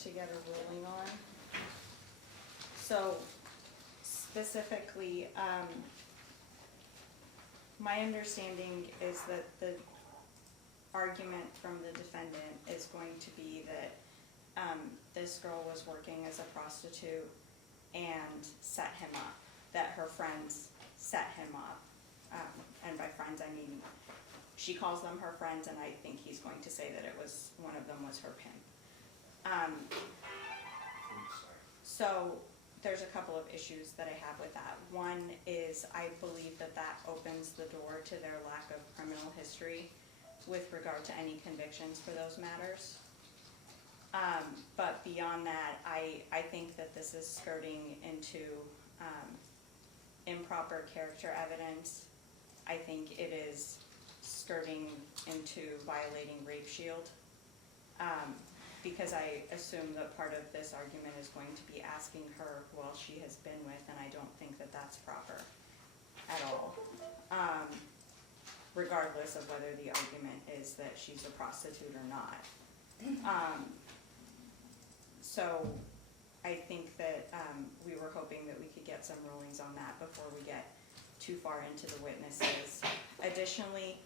to get a ruling on. So specifically, my understanding is that the argument from the defendant is going to be that this girl was working as a prostitute and set him up, that her friends set him up. And by friends, I mean, she calls them her friends, and I think he's going to say that it was, one of them was her pimp. So there's a couple of issues that I have with that. One is I believe that that opens the door to their lack of criminal history with regard to any convictions for those matters. But beyond that, I think that this is skirting into improper character evidence. I think it is skirting into violating rape shield. Because I assume that part of this argument is going to be asking her who else she has been with, and I don't think that that's proper at all. Regardless of whether the argument is that she's a prostitute or not. So I think that we were hoping that we could get some rulings on that before we get too far into the witnesses. Additionally,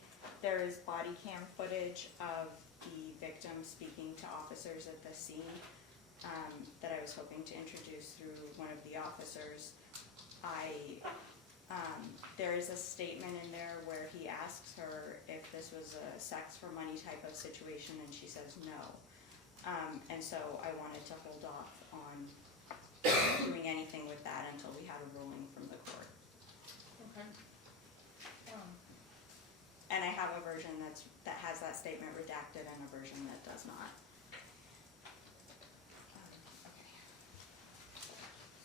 there is body cam footage of the victim speaking to officers at the scene that I was hoping to introduce through one of the officers. There is a statement in there where he asks her if this was a sex for money type of situation, and she says no. And so I wanted to hold off on doing anything with that until we had a ruling from the court. Okay. And I have a version that has that statement redacted and a version that does not. Okay.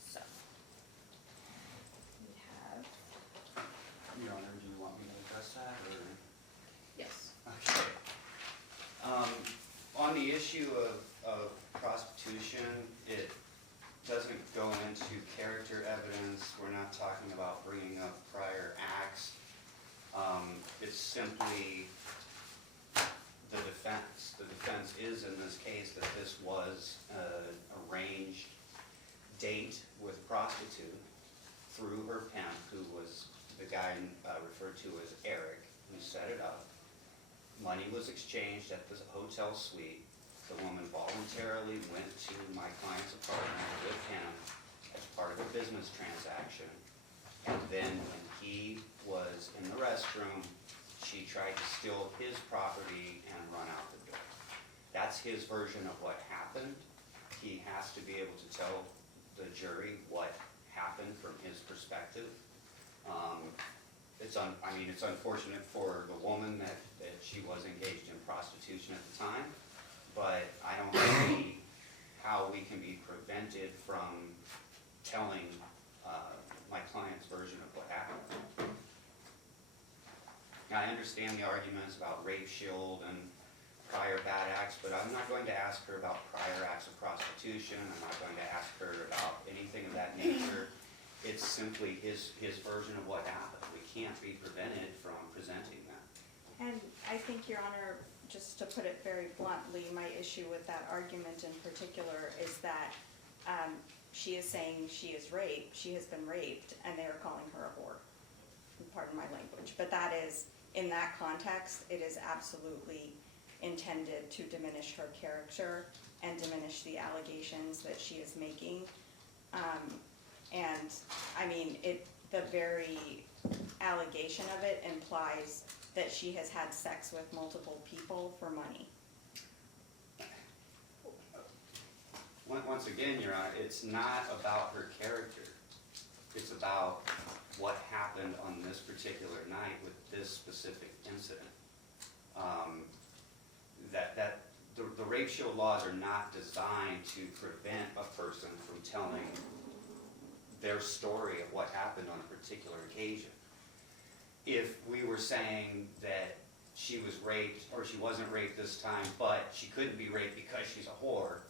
So, we have... Your Honor, do you want me to address that, or? Yes. Okay. On the issue of prostitution, it doesn't go into character evidence. We're not talking about bringing up prior acts. It's simply the defense. The defense is, in this case, that this was an arranged date with a prostitute through her pimp, who was the guy referred to as Eric, who set it up. Money was exchanged at the hotel suite. The woman voluntarily went to my client's apartment with him as part of a business transaction. And then when he was in the restroom, she tried to steal his property and run out the door. That's his version of what happened. He has to be able to tell the jury what happened from his perspective. It's unfortunate for the woman that she was engaged in prostitution at the time, but I don't see how we can be prevented from telling my client's version of what happened. Now, I understand the arguments about rape shield and prior bad acts, but I'm not going to ask her about prior acts of prostitution. I'm not going to ask her about anything of that nature. It's simply his version of what happened. We can't be prevented from presenting that. And I think, Your Honor, just to put it very bluntly, my issue with that argument in particular is that she is saying she is raped, she has been raped, and they are calling her a whore. Pardon my language. But that is, in that context, it is absolutely intended to diminish her character and diminish the allegations that she is making. And I mean, the very allegation of it implies that she has had sex with multiple people for money. Once again, Your Honor, it's not about her character. It's about what happened on this particular night with this specific incident. The rape shield laws are not designed to prevent a person from telling their story of what happened on a particular occasion. If we were saying that she was raped or she wasn't raped this time, but she couldn't be raped because she's a whore,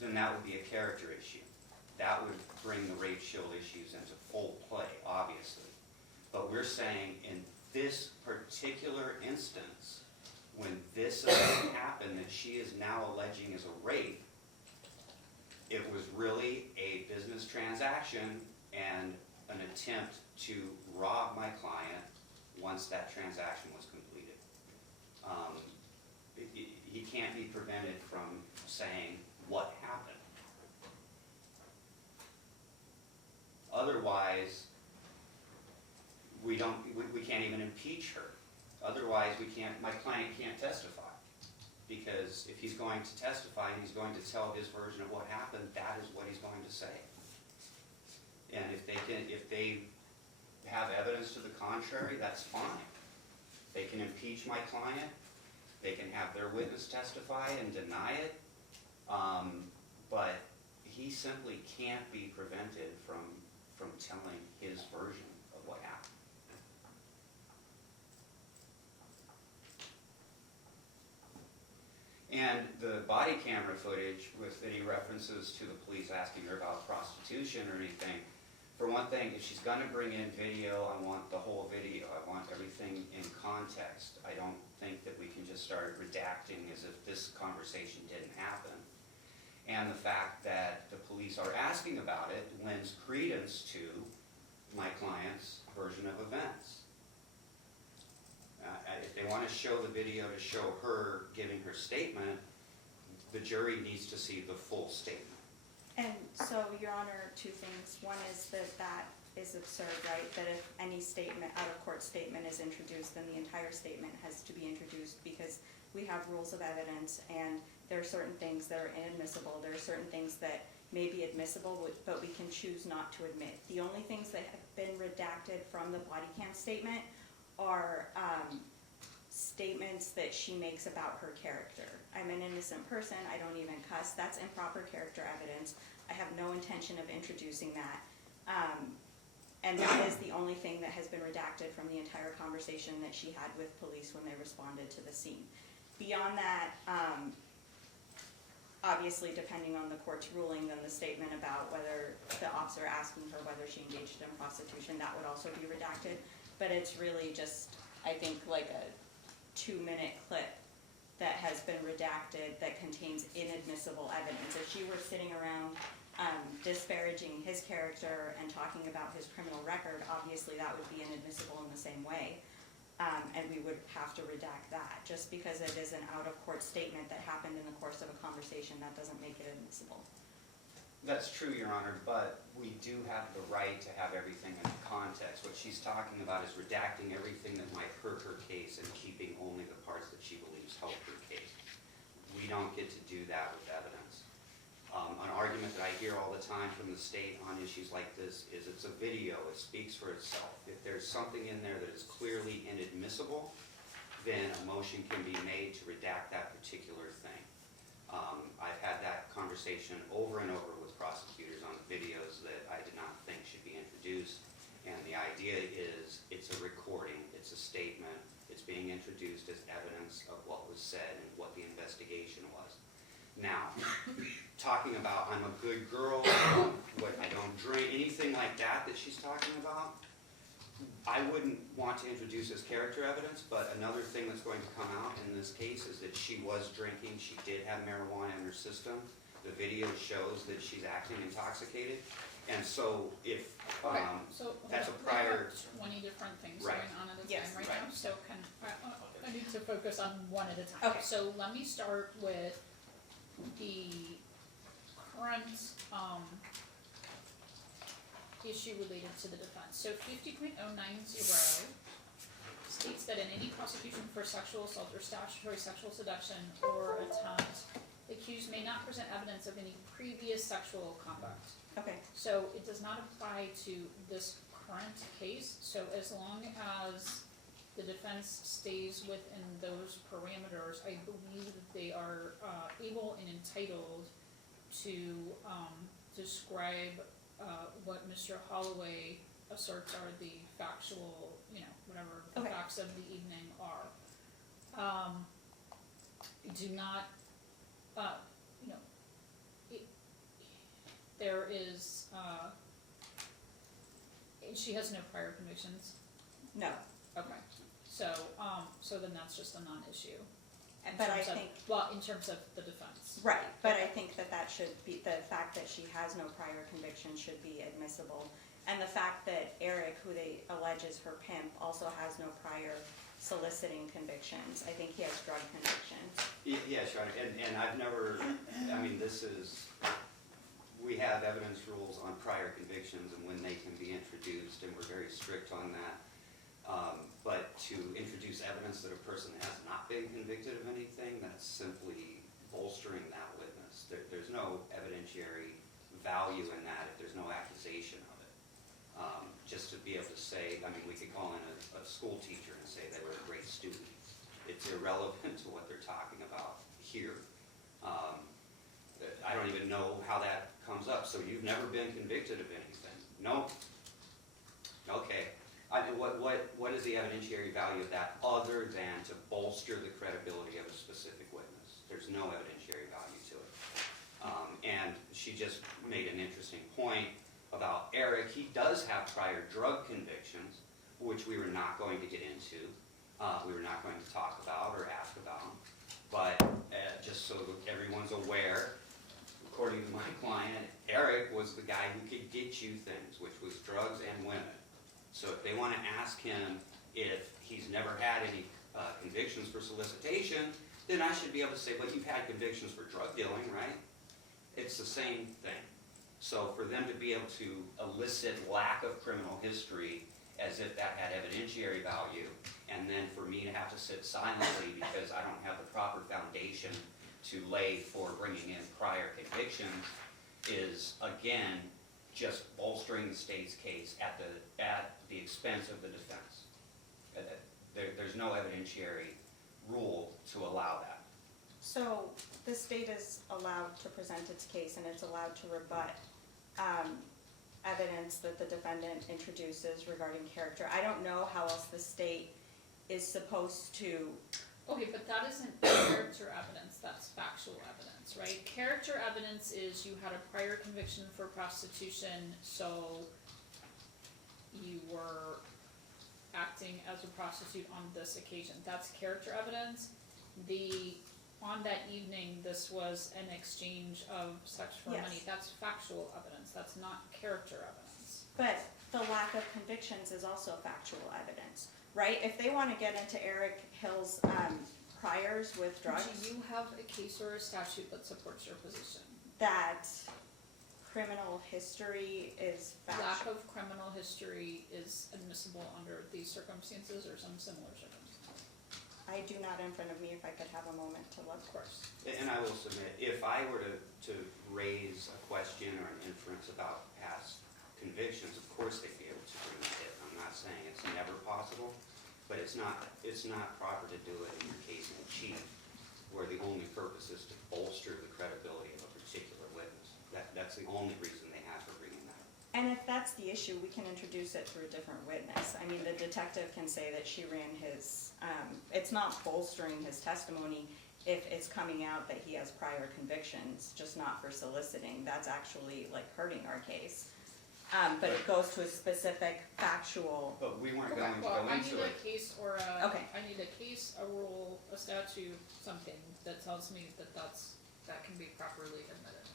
then that would be a character issue. That would bring the rape shield issues into full play, obviously. But we're saying in this particular instance, when this event happened that she is now alleging is a rape, it was really a business transaction and an attempt to rob my client once that transaction was completed. He can't be prevented from saying what happened. Otherwise, we can't even impeach her. Otherwise, my client can't testify. Because if he's going to testify and he's going to tell his version of what happened, that is what he's going to say. And if they have evidence to the contrary, that's fine. They can impeach my client, they can have their witness testify and deny it, but he simply can't be prevented from telling his version of what happened. And the body camera footage with any references to the police asking her about prostitution or anything, for one thing, if she's going to bring in video, I want the whole video. I want everything in context. I don't think that we can just start redacting as if this conversation didn't happen. And the fact that the police are asking about it lends credence to my client's version of events. If they want to show the video to show her giving her statement, the jury needs to see the full statement. And so, Your Honor, two things. One is that is absurd, right? That if any statement, out-of-court statement is introduced, then the entire statement has to be introduced because we have rules of evidence and there are certain things that are inadmissible. There are certain things that may be admissible, but we can choose not to admit. The only things that have been redacted from the body cam statement are statements that she makes about her character. I'm an innocent person, I don't even cuss. That's improper character evidence. I have no intention of introducing that. And that is the only thing that has been redacted from the entire conversation that she had with police when they responded to the scene. Beyond that, obviously depending on the court's ruling, then the statement about whether the officer asking her whether she engaged in prostitution, that would also be redacted. But it's really just, I think, like a 2-minute clip that has been redacted that contains inadmissible evidence. If she were sitting around disparaging his character and talking about his criminal record, obviously that would be inadmissible in the same way. And we would have to redact that. Just because it is an out-of-court statement that happened in the course of a conversation, that doesn't make it admissible. That's true, Your Honor, but we do have the right to have everything in context. What she's talking about is redacting everything that might hurt her case and keeping only the parts that she believes help her case. We don't get to do that with evidence. An argument that I hear all the time from the state on issues like this is it's a video, it speaks for itself. If there's something in there that is clearly inadmissible, then a motion can be made to redact that particular thing. I've had that conversation over and over with prosecutors on videos that I did not think should be introduced. And the idea is it's a recording, it's a statement, it's being introduced as evidence of what was said and what the investigation was. Now, talking about I'm a good girl, I don't drink, anything like that she's talking about, I wouldn't want to introduce as character evidence, but another thing that's going to come out in this case is that she was drinking, she did have marijuana in her system. The video shows that she's acting intoxicated. And so if So that's a we prior... have 20 different things Right. going on at a Yes. time right Right. now, so I need to focus on one at a time. Okay. So let me start with the current issue related to the defense. So 50.090 states that in any prosecution for sexual assault or statutory sexual seduction or attempt, the accused may not present evidence of any previous sexual conduct. Okay. So it does not apply to this current case, so as long as the defense stays within those parameters, I believe that they are able and entitled to describe what Mr. Holloway asserts are the factual, whatever the Okay. facts of the evening are. Do not, there is, she has no prior convictions. No. Okay, so then that's just a non-issue. But I think, Well, in terms of the defense. right, but I think that the fact that she has no prior conviction should be admissible. And the fact that Eric, who they allege is her pimp, also has no prior soliciting convictions. I think he has drug convictions. Yes, Your Honor, and I've never, I mean, we have evidence rules on prior convictions and when they can be introduced, and we're very strict on that. But to introduce evidence that a person has not been convicted of anything, that's simply bolstering that witness. There's no evidentiary value in that if there's no accusation of it. Just to be able to say, I mean, we could call in a school teacher and say they were a great student. It's irrelevant to what they're talking about here. I don't even know how that comes up. So you've never been convicted of anything? No? Okay. What is the evidentiary value of that other than to bolster the credibility of a specific witness? There's no evidentiary value to it. And she just made an interesting point about Eric. He does have prior drug convictions, which we were not going to get into. We were not going to talk about or ask about. But just so everyone's aware, according to my client, Eric was the guy who could get you things, which was drugs and women. So if they want to ask him if he's never had any convictions for solicitation, then I should be able to say, but you've had convictions for drug dealing, right? It's the same thing. So for them to be able to elicit lack of criminal history as if that had evidentiary value, and then for me to have to sit silently because I don't have the proper foundation to lay for bringing in prior convictions is, again, just bolstering the state's case at the expense of the defense. There's no evidentiary rule to allow that. So the state is allowed to present its case and it's allowed to rebut evidence that the defendant introduces regarding character. I don't know how else the state is supposed to. Okay, but that isn't character evidence, that's factual evidence, right? Character evidence is you had a prior conviction for prostitution, so you were acting as a prostitute on this occasion. That's character evidence. On that evening, this was an exchange of sex for Yes. money. That's factual evidence, that's not character evidence. But the lack of convictions is also factual evidence, right? If they want to get into Eric Hill's priors with drugs, Do you have a case or a statute that supports your position? that criminal history is Lack factual. of criminal history is admissible under these circumstances or some similar circumstances? I do not in front of me. If I could have a moment to look. Of course. And I will submit, if I were to raise a question or an inference about past convictions, of course they'd be able to bring that in. I'm not saying it's never possible, but it's not proper to do it in your case in chief, where the only purpose is to bolster the credibility of a particular witness. That's the only reason they have for bringing that up. And if that's the issue, we can introduce it through a different witness. I mean, the detective can say that she ran his, it's not bolstering his testimony if it's coming out that he has prior convictions, just not for soliciting. That's actually like hurting our case. But it goes to a specific factual. But we weren't Okay, going to well, go I into need it. a case or a, Okay. I need a case, a rule, a statute, something that tells me that that can be properly admitted.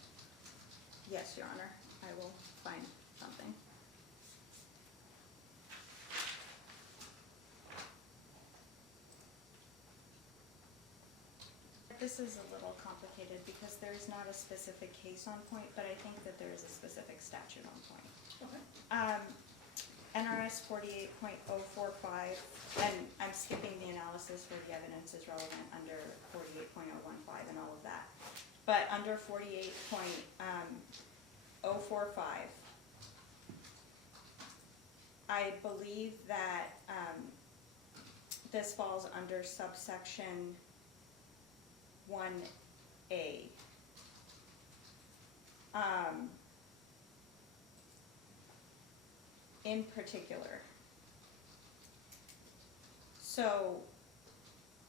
Yes, Your Honor, I will find something. This is a little complicated because there's not a specific case on point, but I think that there is a specific statute on point. Okay. NRS 48.045, and I'm skipping the analysis where the evidence is relevant under 48.015 and all of that. But under 48.045, I believe that this falls under subsection 1A. In particular. So,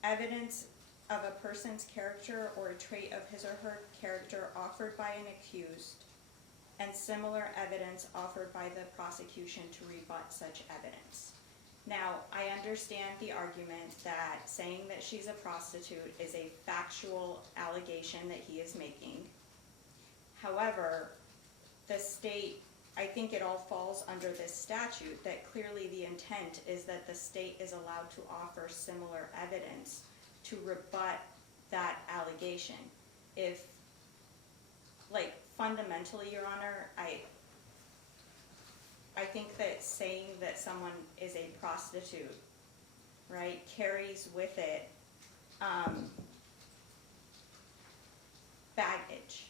evidence of a person's character or a trait of his or her character offered by an accused, and similar evidence offered by the prosecution to rebut such evidence. Now, I understand the argument that saying that she's a prostitute is a factual allegation that he is making, However, the state, I think it all falls under this statute, that clearly the intent is that the state is allowed to offer similar evidence to rebut that allegation. If, like, fundamentally, Your Honor, I think that saying that someone is a prostitute, right, carries with it baggage,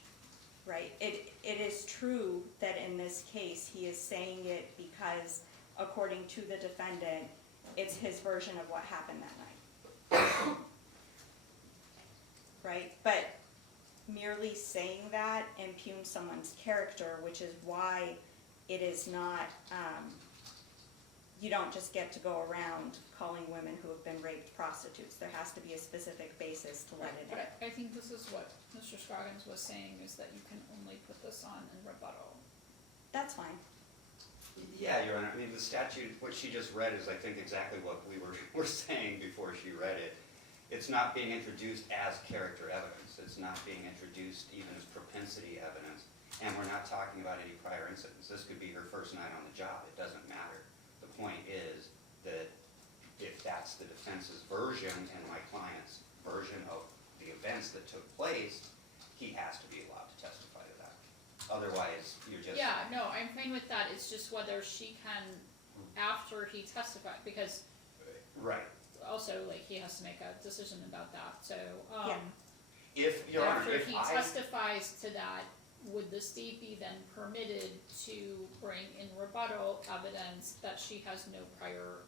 right? It is true that in this case, he is saying it because, according to the defendant, it's his version of what happened that night. Right? But merely saying that impugns someone's character, which is why it is not, you don't just get to go around calling women who have been raped prostitutes. There has to be a specific basis to let it in. But I think this is what Mr. Scoggins was saying, is that you can only put this on in rebuttal. That's fine. Yeah, Your Honor, I mean, the statute, what she just read is, I think, exactly what we were saying before she read it. It's not being introduced as character evidence. It's not being introduced even as propensity evidence. And we're not talking about any prior incidents. This could be her first night on the job. It doesn't matter. The point is that if that's the defense's version and my client's version of the events that took place, he has to be allowed to testify to that. Otherwise, you're just... Yeah, no, I'm fine with that. It's just whether she can, after he testified, because Right. also, like, he has to make a decision about that. So, Yeah. If, Your Honor, after if he I... testifies to that, would the state be then permitted to bring in rebuttal evidence that she has no prior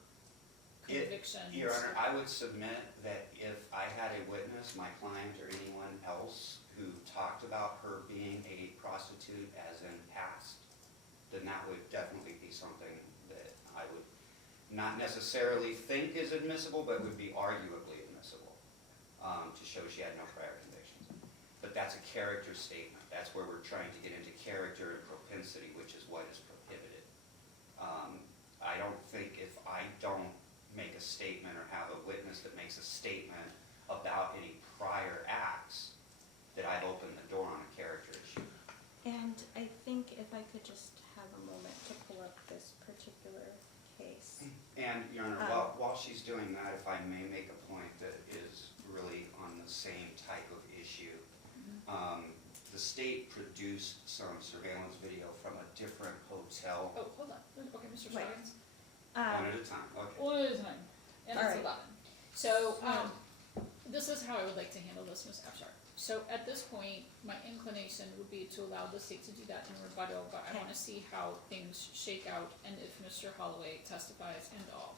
convictions? Your Honor, I would submit that if I had a witness, my client or anyone else, who talked about her being a prostitute as in past, then that would definitely be something that I would not necessarily think is admissible, but would be arguably admissible, to show she had no prior convictions. But that's a character statement. That's where we're trying to get into character and propensity, which is what is prohibited. I don't think if I don't make a statement or have a witness that makes a statement about any prior acts, that I've opened the door on a character issue. And I think if I could just have a moment to pull up this particular case. And, Your Honor, while she's doing that, if I may make a point that is really on the same type of issue. The state produced some surveillance video from a different hotel. Oh, hold on. Okay, Mr. Wait. Scoggins. One at a time, okay. One at a time. And All it's right. 11. So, this is how I would like to handle this, Ms. Abshar. So at this point, my inclination would be to allow the state to do that in rebuttal, but I Okay. want to see how things shake out and if Mr. Holloway testifies and all.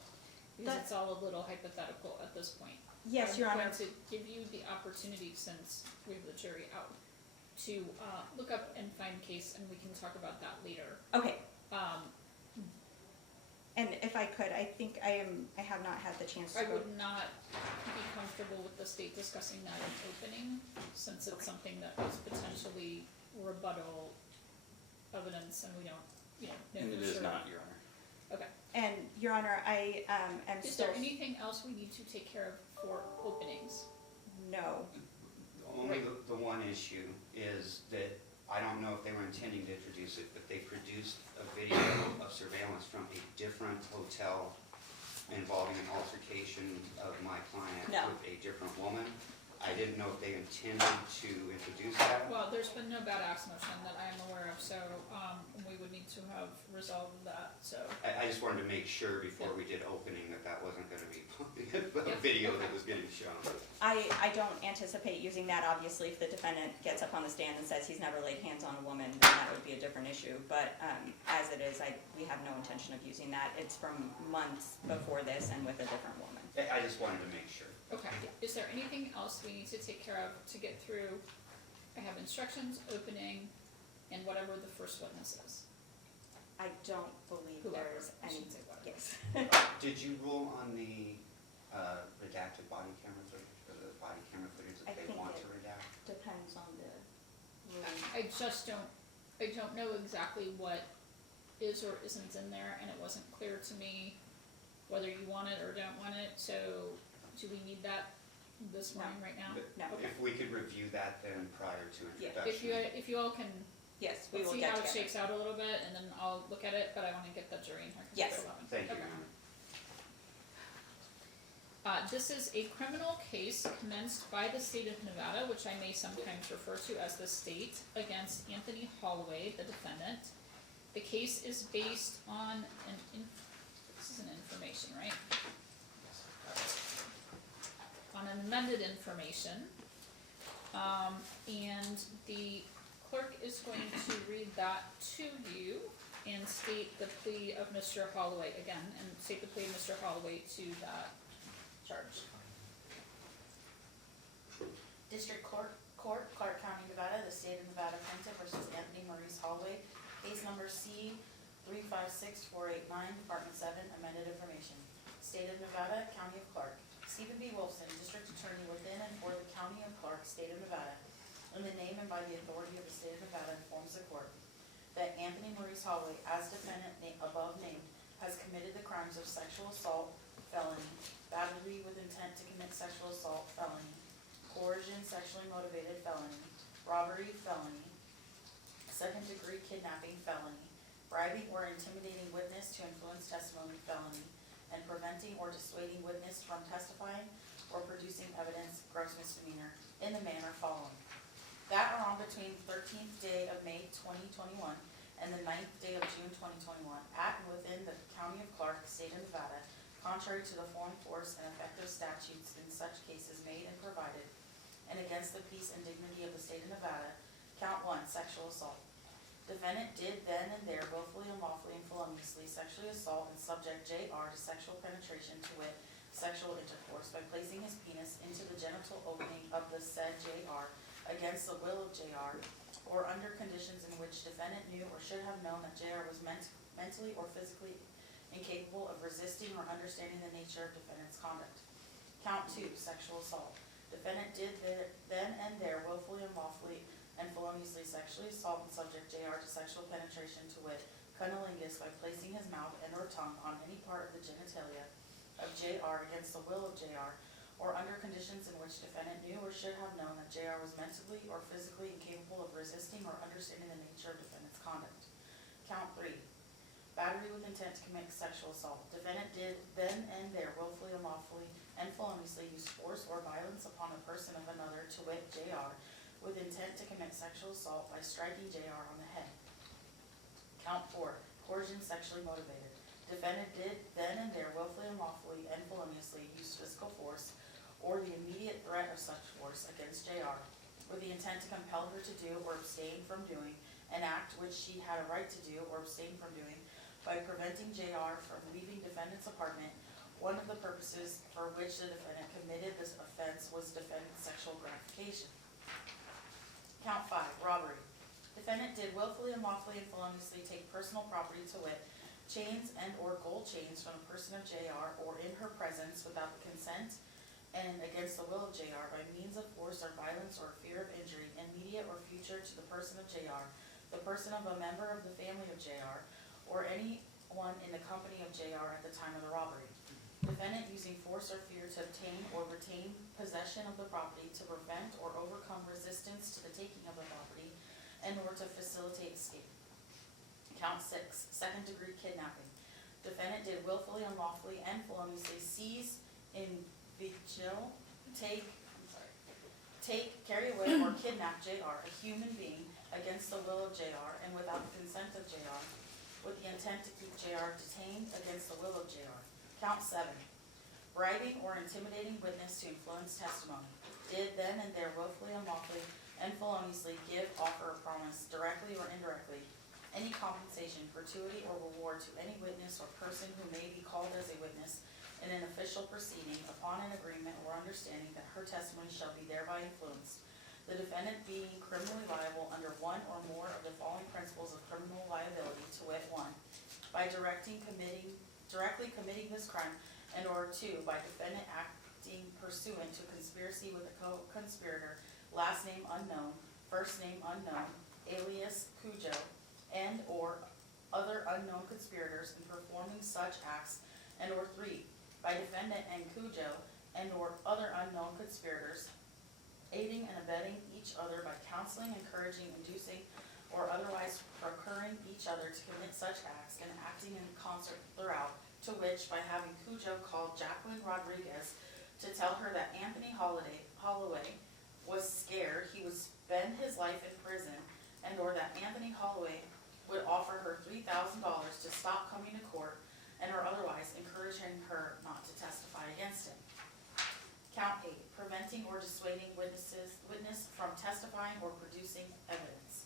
Because That- it's all a little hypothetical at this point. Yes, Your Honor. I'm going to give you the opportunity, since we have the jury out, to look up and find a case, and we can talk about that later. Okay, Um, and if I could, I think I have not had the chance to I go. would not be comfortable with the state discussing that in opening, since it's something that is potentially rebuttal evidence, and we don't, know And it for is sure. not, Your Honor. Okay. And, Your Honor, I am Is still, there anything else we need to take care of for openings? no. Only the one issue is that, I don't know if they were intending to introduce it, but they produced a video of surveillance from a different hotel involving an altercation of my client No. with a different woman. I didn't know if they intended to introduce that. Well, there's been no bad acts motion that I am aware of, so, we would need to have resolved that, so. I just wanted to make sure before we did opening that wasn't gonna be a Yeah. video that was getting shown. I don't anticipate using that, obviously, if the defendant gets up on the stand and says he's never laid hands on a woman, then that would be a different issue. But, as it is, we have no intention of using that. It's from months before this and with a different woman. I just wanted to make sure. Okay, is there anything else we need to take care of to get through? I have instructions, opening, and whatever the first witness is. I don't believe Whoever, there's I any, shouldn't say whatever. yes. Did you rule on the redacted body camera footage, or the body camera footage I that they think want it- to redact? Depends on the ruling. I just don't know exactly what is or isn't in there, and it wasn't clear to me whether you want it or don't want it, so do we need that this No. morning right now? But No. Okay. If we could review that then prior to Yeah. introduction. If you all can Yes, we Let's will see get how it together. shakes out a little bit, and then I'll look at it, but I wanna get the jury in here. 'cause Yes. it's 11. Thank you. Okay. This is a criminal case commenced by the state of Nevada, which I may sometimes refer to as the state, against Anthony Holloway, the defendant. The case is based on this is an information, right? On an amended information. And the clerk is going to read that to you and state the plea of Mr. Holloway again, and state the plea of Mr. Holloway to that charge. District Court, Clark County, Nevada, the state of Nevada plaintiff versus Anthony Maurice Holloway, case number C-356489, Department 7, amended information. State of Nevada, County of Clark. Stephen B. Wolfson, District Attorney within and for the County of Clark, State of Nevada, in the name and by the authority of the state of Nevada, informs the court that Anthony Maurice Holloway, as defendant above named, has committed the crimes of sexual assault, felony, battery with intent to commit sexual assault, felony, coercion, sexually motivated felony, robbery, felony, second-degree kidnapping, felony, bribing or intimidating witness to influence testimony, felony, and preventing or dissuading witness from testifying or producing evidence, gross misdemeanor, in the manner following. That or on between the 13th day of May 2021 and the 9th day of June 2021, at and within the County of Clark, State of Nevada, contrary to the form, force, and effective statutes in such cases made and provided, and against the peace and dignity of the state of Nevada, count 1, sexual assault. Defendant did then and there willfully, unlawfully, and feloniously sexually assault and subject J.R. to sexual penetration, to wit, sexual intercourse, by placing his penis into the genital opening of the said J.R. against the will of J.R., or under conditions in which defendant knew or should have known that J.R. was mentally or physically incapable of resisting or understanding the nature of defendant's conduct. Count 2, sexual assault. Defendant did then and there willfully, unlawfully, and feloniously sexually assault and subject J.R. to sexual penetration, to wit, cunnilingus, by placing his mouth and or tongue on any part of the genitalia of J.R. against the will of J.R., or under conditions in which defendant knew or should have known that J.R. was mentally or physically incapable of resisting or understanding the nature of defendant's conduct. Count 3, battery with intent to commit sexual assault. Defendant did then and there willfully, unlawfully, and feloniously use force or violence upon the person of another, to wit, J.R., with intent to commit sexual assault by striking J.R. on the head. Count 4, coercion, sexually motivated. Defendant did then and there willfully, unlawfully, and feloniously use physical force or the immediate threat of such force against J.R. with the intent to compel her to do or abstain from doing an act which she had a right to do or abstain from doing, by preventing J.R. from leaving defendant's apartment. One of the purposes for which the defendant committed this offense was defendant's sexual gratification. Count 5, robbery. Defendant did willfully, unlawfully, and feloniously take personal property, to wit, chains and or gold chains from a person of J.R. or in her presence without the consent and against the will of J.R. by means of force or violence or fear of injury, immediate or future, to the person of J.R., the person of a member of the family of J.R., or anyone in the company of J.R. at the time of the robbery. Defendant using force or fear to obtain or retain possession of the property, to prevent or overcome resistance to the taking of the property, and or to facilitate escape. Count 6, second-degree kidnapping. Defendant did willfully, unlawfully, and feloniously seize, invigil, carry away, or kidnap J.R., a human being, against the will of J.R. and without the consent of J.R., with the intent to keep J.R. detained against the will of J.R. Count 7, bribing or intimidating witness to influence testimony. Did then and there willfully, unlawfully, and feloniously give, offer, or promise, directly or indirectly, any compensation, gratuity, or reward to any witness or person who may be called as a witness in an official proceeding, upon an agreement or understanding that her testimony shall be thereby influenced, the defendant being criminally liable under one or more of the following principles of criminal liability, to wit, 1, by directly committing this crime, and or 2, by defendant acting pursuant to conspiracy with a co-conspirator, last name unknown, first name unknown, alias Cujo, and or other unknown conspirators in performing such acts, and or 3, by defendant and Cujo and or other unknown conspirators aiding and abetting each other by counseling, encouraging, inducing, or otherwise procuring each other to commit such acts and acting in concert throughout, to which, by having Cujo call Jacqueline Rodriguez to tell her that Anthony Holloway was scared he would spend his life in prison, and or that Anthony Holloway would offer her $3,000 to stop coming to court, and or otherwise encouraging her not to testify against him. Count 8, preventing or dissuading witness from testifying or producing evidence.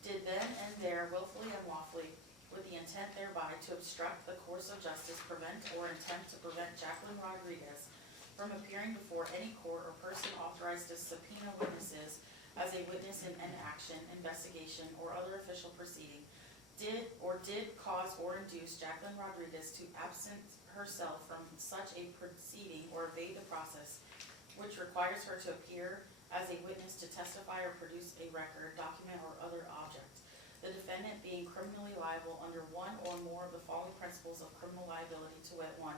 Did then and there willfully and lawfully, with the intent thereby to obstruct the course of justice, prevent or attempt to prevent Jacqueline Rodriguez from appearing before any court or person authorized to subpoena witnesses as a witness in an action, investigation, or other official proceeding, did cause or induce Jacqueline Rodriguez to absent herself from such a proceeding or evade the process which requires her to appear as a witness to testify or produce a record, document, or other object. The defendant being criminally liable under one or more of the following principles of criminal liability, to wit, 1,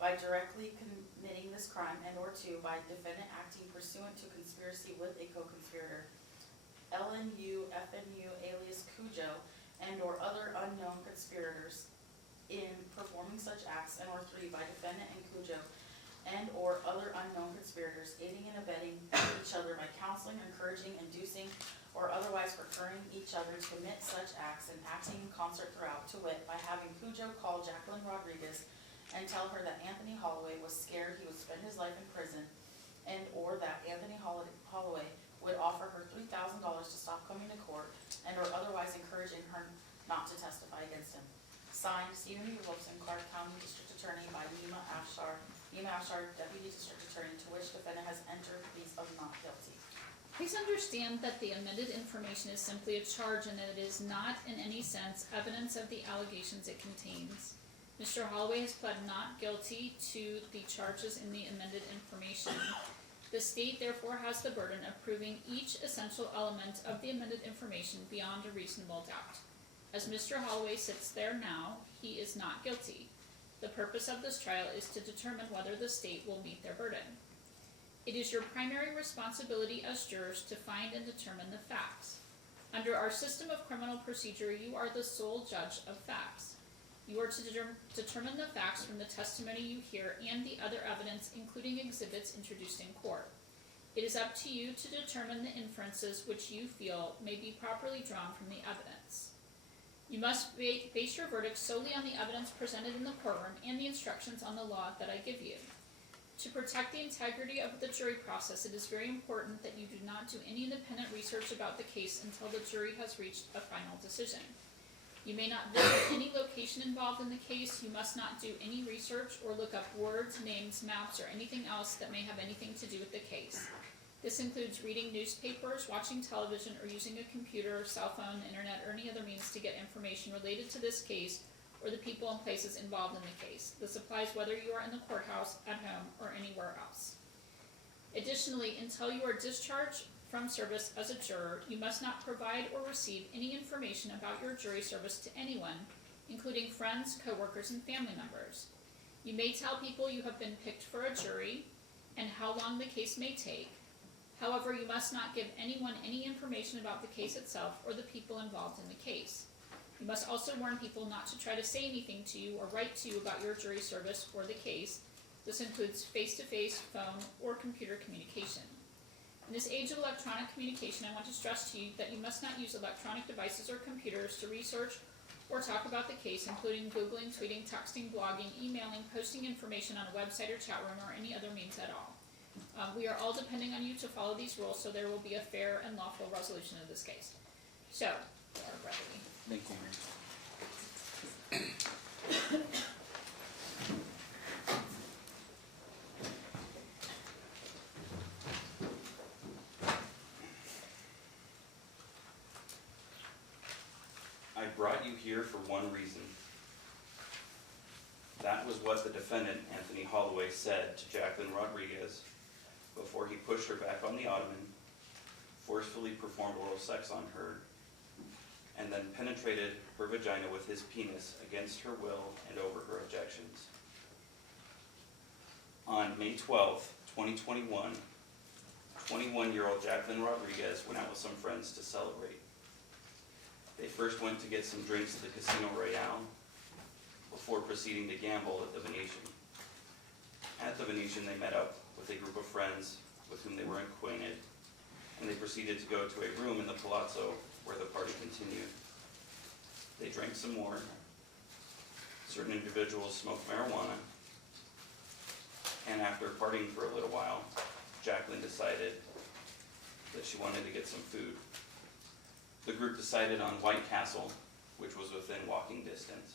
by directly committing this crime, and or 2, by defendant acting pursuant to conspiracy with a co-conspirator, LNU, FNU, alias Cujo, and or other unknown conspirators in performing such acts, and or 3, by defendant and Cujo, and or other unknown conspirators aiding and abetting each other by counseling, encouraging, inducing, or otherwise procuring each other to commit such acts and acting in concert throughout, to wit, by having Cujo call Jacqueline Rodriguez and tell her that Anthony Holloway was scared he would spend his life in prison, and or that Anthony Holloway would offer her $3,000 to stop coming to court, and or otherwise encouraging her not to testify against him. Signed, Stephen B. Wilson, Clark County District Attorney, by Nima Afshar, Deputy District Attorney, to which defendant has entered pleas of not guilty. Please understand that the amended information is simply a charge and that it is not in any sense evidence of the allegations it contains. Mr. Holloway has pled not guilty to the charges in the amended information. The state therefore has the burden of proving each essential element of the amended information beyond a reasonable doubt. As Mr. Holloway sits there now, he is not guilty. The purpose of this trial is to determine whether the state will meet their burden. It is your primary responsibility as jurors to find and determine the facts. Under our system of criminal procedure, you are the sole judge of facts. You are to determine the facts from the testimony you hear and the other evidence, including exhibits introduced in court. It is up to you to determine the inferences which you feel may be properly drawn from the evidence. You must base your verdict solely on the evidence presented in the courtroom and the instructions on the law that I give you. To protect the integrity of the jury process, it is very important that you do not do any independent research about the case until the jury has reached a final decision. You may not visit any location involved in the case. You must not do any research or look up words, names, maps, or anything else that may have anything to do with the case. This includes reading newspapers, watching television, or using a computer, cell phone, internet, or any other means to get information related to this case or the people and places involved in the case. This applies whether you are in the courthouse, at home, or anywhere else. Additionally, until you are discharged from service as a juror, you must not provide or receive any information about your jury service to anyone, including friends, coworkers, and family members. You may tell people you have been picked for a jury and how long the case may take. However, you must not give anyone any information about the case itself or the people involved in the case. You must also warn people not to try to say anything to you or write to you about your jury service or the case. This includes face-to-face, phone, or computer communication. In this age of electronic communication, I want to stress to you that you must not use electronic devices or computers to research or talk about the case, including Googling, tweeting, texting, blogging, emailing, posting information on a website or chat room, or any other means at all. We are all depending on you to follow these rules so there will be a fair and lawful resolution of this case. So, Laura Bradley. Thank you. I brought you here for one reason. That was what the defendant, Anthony Holloway, said to Jacqueline Rodriguez before he pushed her back on the ottoman, forcefully performed oral sex on her, and then penetrated her vagina with his penis against her will and over her objections. On May 12, 2021, 21-year-old Jacqueline Rodriguez went out with some friends to celebrate. They first went to get some drinks at the Casino Royale before proceeding to gamble at the Venetian. At the Venetian, they met up with a group of friends with whom they were acquainted, and they proceeded to go to a room in the Palazzo where the party continued. They drank some more. Certain individuals smoked marijuana, and after partying for a little while, Jacqueline decided that she wanted to get some food. The group decided on White Castle, which was within walking distance.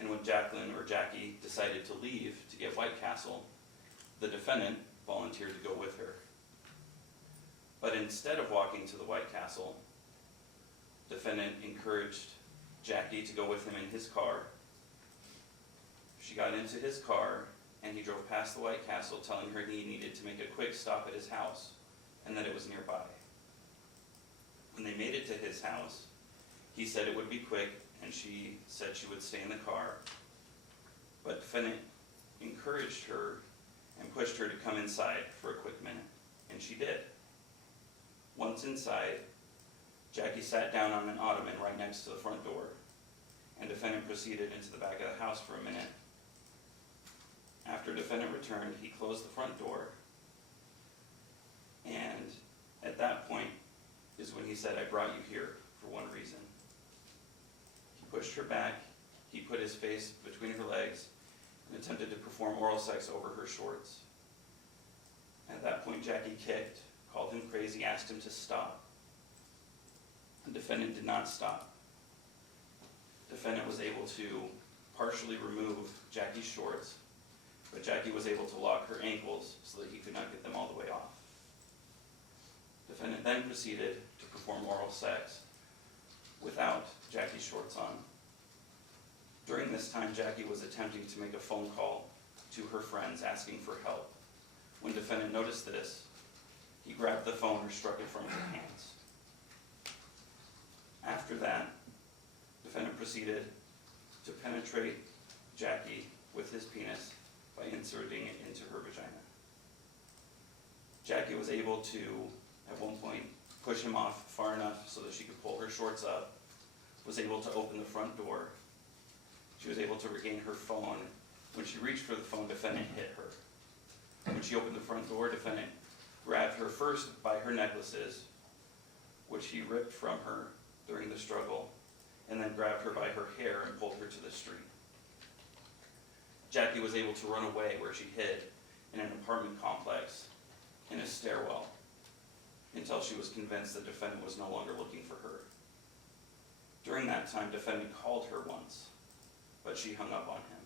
And when Jackie decided to leave to get White Castle, the defendant volunteered to go with her. But instead of walking to the White Castle, defendant encouraged Jackie to go with him in his car. She got into his car, and he drove past the White Castle, telling her he needed to make a quick stop at his house, and that it was nearby. When they made it to his house, he said it would be quick, and she said she would stay in the car. But defendant encouraged her and pushed her to come inside for a quick minute, and she did. Once inside, Jackie sat down on an ottoman right next to the front door, and defendant proceeded into the back of the house for a minute. After defendant returned, he closed the front door, and at that point is when he said, "I brought you here for one reason." He pushed her back, he put his face between her legs, and attempted to perform oral sex over her shorts. At that point, Jackie kicked, called him crazy, asked him to stop. The defendant did not stop. Defendant was able to partially remove Jackie's shorts, but Jackie was able to lock her ankles so that he could not get them all the way off. Defendant then proceeded to perform oral sex without Jackie's shorts on. During this time, Jackie was attempting to make a phone call to her friends asking for help. When defendant noticed this, he grabbed the phone or struck it from her hands. After that, defendant proceeded to penetrate Jackie with his penis by inserting it into her vagina. Jackie was able to, at one point, push him off far enough so that she could pull her shorts up, was able to open the front door. She was able to regain her phone. When she reached for the phone, defendant hit her. When she opened the front door, defendant grabbed her first by her necklaces, which he ripped from her during the struggle, and then grabbed her by her hair and pulled her to the street. Jackie was able to run away, where she hid in an apartment complex in a stairwell until she was convinced the defendant was no longer looking for her. During that time, defendant called her once, but she hung up on him.